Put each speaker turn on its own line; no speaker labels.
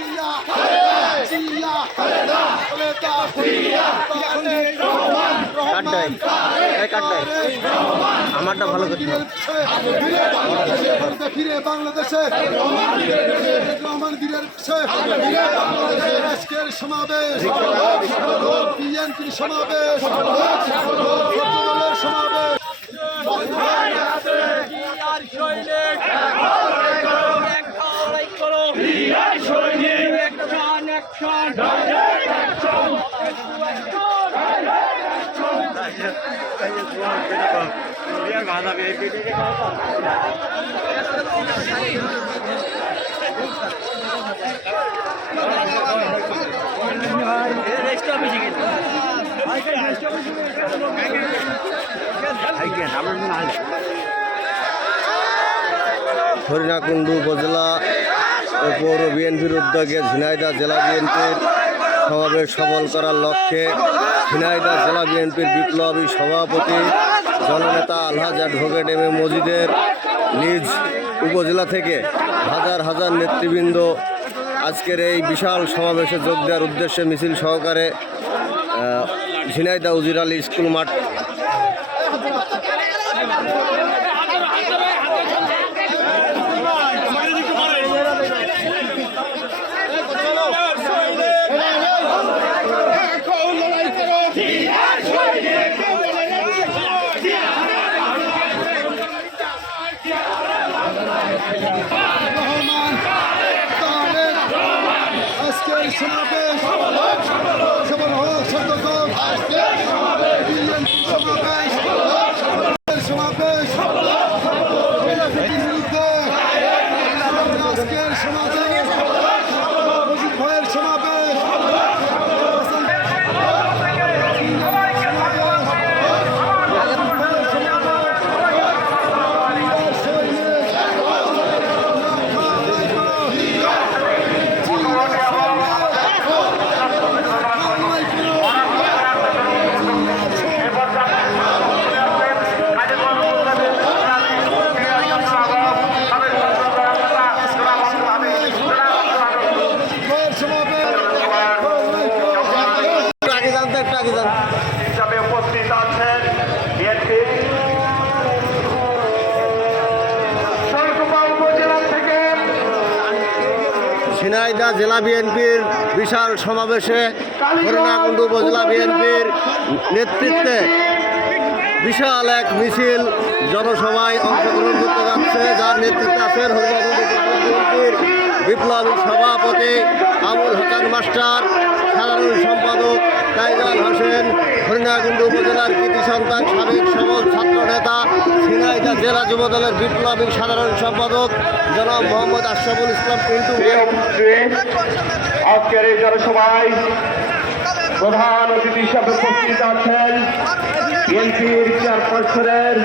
জিয়া জিয়া খালেদা জিয়া তারেক রহমান
কাটটাই আমারটা ভালো করতে
ফিরে বাংলাদেশে ফিরে ফিরে বাংলাদেশে রহমান বীরের কাছে আজকের সমাবেশ বিএনপির সমাবেশ সমাবেশ
হরিণাকুণ্ডু উপজেলা পৌর বিএনপির উদ্যোগে ঝিনাইদহ জেলা বিএনপির সমাবেশ সফল করার লক্ষ্যে ঝিনাইদহ জেলা বিএনপির বিপ্লবী সভাপতি জননেতা আলহাজ অ্যাডভোকেট এম এ মজিদের নিজ উপজেলা থেকে হাজার হাজার নেতৃবৃন্দ আজকের এই বিশাল সমাবেশে যোগ দেওয়ার উদ্দেশ্যে মিছিল সহকারে আহ, ঝিনাইদহ উজির আলী স্কুল মাঠ
রহমান আজকের সমাবেশ সমাবেশ সমাবেশ
ঝিনাইদহ জেলা বিএনপির বিশাল সমাবেশে হরিণাকুণ্ড উপজেলা বিএনপির নেতৃত্বে বিশাল এক মিছিল জনসভায় অংশগ্রহণ করতে যাচ্ছে। যার নেতৃত্বে আছেন বিপ্লবী সভাপতি আবুল হাসান মাস্টার সাধারণ সম্পাদক হরিণাকুণ্ড উপজেলার কৃতি সন্তান, সাবেক সবল ছাত্র নেতা, ঝিনাইদহ জেলা যুবদলের বিপ্লবী সাধারণ সম্পাদক জনাব মোহাম্মদ আশরাফুল ইসলাম পিন্টু
আজকের এই জনসভায় প্রধান অতিথি হিসাবে উপস্থিত আছেন বিএনপির চেয়ারপারসনের